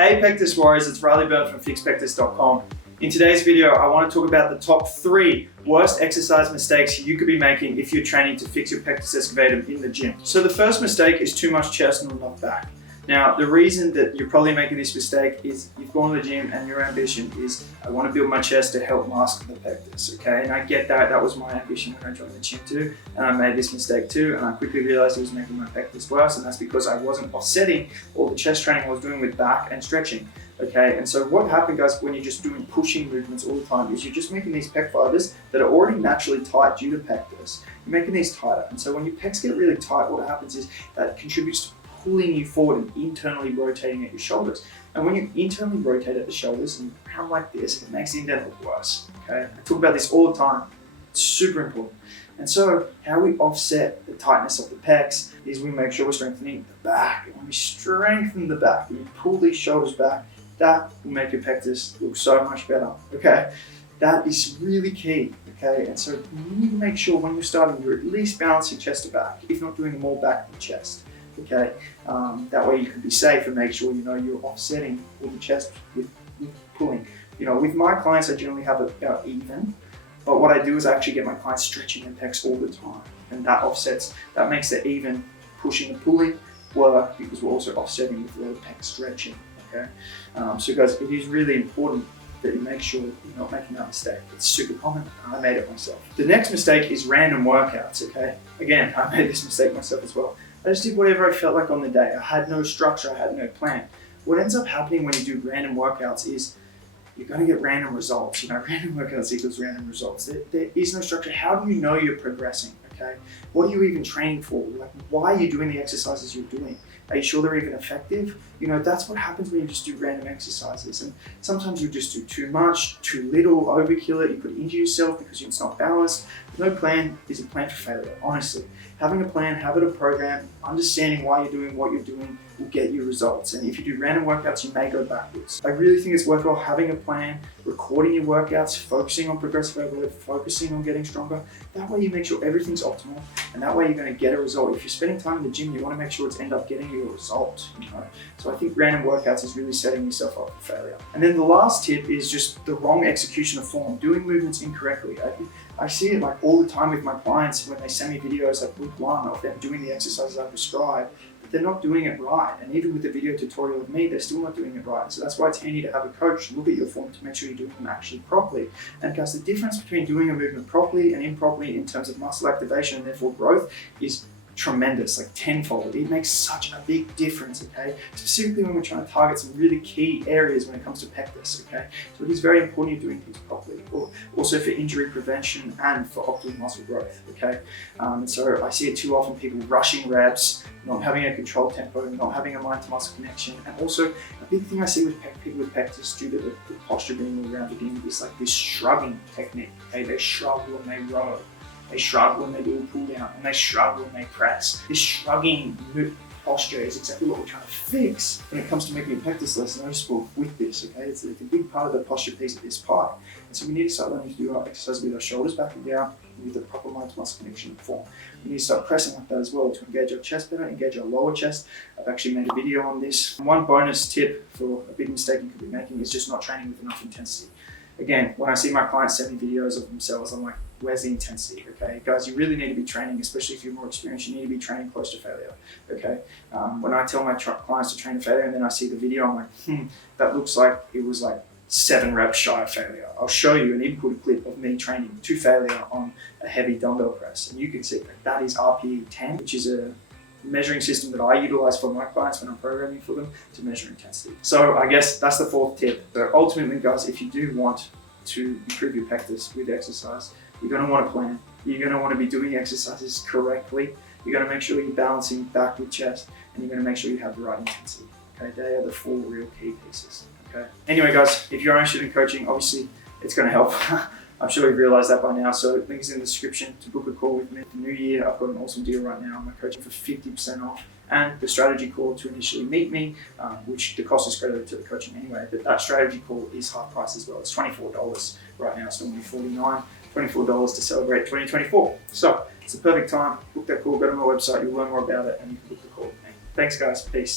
Hey Pectus Warriors, it's Riley Byrne from FixPectus.com. In today's video, I want to talk about the top 3 worst exercise mistakes you could be making if you're training to fix your Pectus Excavatum in the gym. So the first mistake is too much chest and not back. Now, the reason that you're probably making this mistake is you've gone to the gym and your ambition is, I want to build my chest to help mask the pectus, okay? And I get that, that was my ambition when I joined the gym too, and I made this mistake too, and I quickly realized it was making my pectus worse, and that's because I wasn't offsetting all the chest training I was doing with back and stretching, okay? And so what happened, guys, when you're just doing pushing movements all the time is you're just making these pec fibers that are already naturally tight due to pectus. You're making these tighter, and so when your pecs get really tight, what happens is that contributes to pulling you forward and internally rotating at your shoulders. And when you internally rotate at the shoulders and round like this, it makes the indent look worse, okay? I talk about this all the time. It's super important. And so how we offset the tightness of the pecs is we make sure we're strengthening the back. And when we strengthen the back, when you pull these shoulders back, that will make your pectus look so much better, okay? That is really key, okay? And so you need to make sure when you're starting, you're at least balancing chest to back, if not doing more back than chest. Okay, that way you can be safe and make sure you know you're offsetting all the chest with pulling. You know, with my clients, I generally have it about even, but what I do is I actually get my clients stretching their pecs all the time, and that offsets, that makes the even pushing and pulling work because we're also offsetting with a lot of pec stretching. Okay, so guys, it is really important that you make sure you're not making that mistake. It's super common, and I made it myself. The next mistake is random workouts, okay? Again, I made this mistake myself as well. I just did whatever I felt like on the day. I had no structure, I had no plan. What ends up happening when you do random workouts is you're going to get random results. You know, random workouts equals random results. There is no structure. How do you know you're progressing, okay? What are you even training for? Like, why are you doing the exercises you're doing? Are you sure they're even effective? You know, that's what happens when you just do random exercises. And sometimes you just do too much, too little, overkill it. You could injure yourself because it's not balanced. No plan is a plan for failure, honestly. Having a plan, having a program, understanding why you're doing what you're doing will get you results. And if you do random workouts, you may go backwards. I really think it's worthwhile having a plan, recording your workouts, focusing on progressive overload, focusing on getting stronger. That way you make sure everything's optimal, and that way you're going to get a result. If you're spending time in the gym, you want to make sure it's end up getting you a result, you know? So I think random workouts is really setting yourself up for failure. And then the last tip is just the wrong execution of form, doing movements incorrectly. I see it like all the time with my clients when they send me videos like week 1 of them doing the exercises I prescribe, but they're not doing it right. And even with the video tutorial of me, they're still not doing it right. So that's why it's handy to have a coach look at your form to make sure you're doing them actually properly. And guys, the difference between doing a movement properly and improperly in terms of muscle activation and therefore growth is tremendous, like tenfold. It makes such a big difference, okay? Specifically when we're trying to target some really key areas when it comes to pectus, okay? So it is very important you're doing things properly, also for injury prevention and for optimal muscle growth, okay? And so I see it too often, people rushing reps, not having a controlled tempo, not having a mind-to-muscle connection, and also a big thing I see with people with pectus due to the posture being all rounded in is like this shrugging technique, okay? They shrug when they row. They shrug when they do a pull down, and they shrug when they press. This shrugging posture is exactly what we're trying to fix when it comes to making your pectus less noticeable with this, okay? It's a big part of the posture piece of this pie. And so we need to start learning to do our exercise with our shoulders back and down with the proper mind-to-muscle connection form. We need to start pressing like that as well to engage our chest better, engage our lower chest. I've actually made a video on this. One bonus tip for a big mistake you could be making is just not training with enough intensity. Again, when I see my clients send me videos of themselves, I'm like, where's the intensity, okay? Guys, you really need to be training, especially if you're more experienced, you need to be training close to failure, okay? When I tell my clients to train to failure and then I see the video, I'm like, that looks like it was like 7 reps shy of failure. I'll show you an input clip of me training to failure on a heavy dumbbell press. And you can see that is RPE 10, which is a measuring system that I utilize for my clients when I'm programming for them to measure intensity. So I guess that's the 4th tip. But ultimately, guys, if you do want to improve your pectus with exercise, you're going to want to plan. You're going to want to be doing exercises correctly. You're going to make sure you're balancing back with chest, and you're going to make sure you have the right intensity. Okay, they are the 4 real key pieces. Okay. Anyway, guys, if you're interested in coaching, obviously it's going to help. I'm sure you've realized that by now. So link is in the description to book a call with me. The new year, I've got an awesome deal right now. I'm coaching for 50% off, and the strategy call to initially meet me, which the cost is credited to the coaching anyway, but that strategy call is half price as well. It's $24 right now. It's normally $49. $24 to celebrate 2024. So it's the perfect time. Book that call, go to my website, you'll learn more about it, and you can book the call with me. Thanks guys, peace.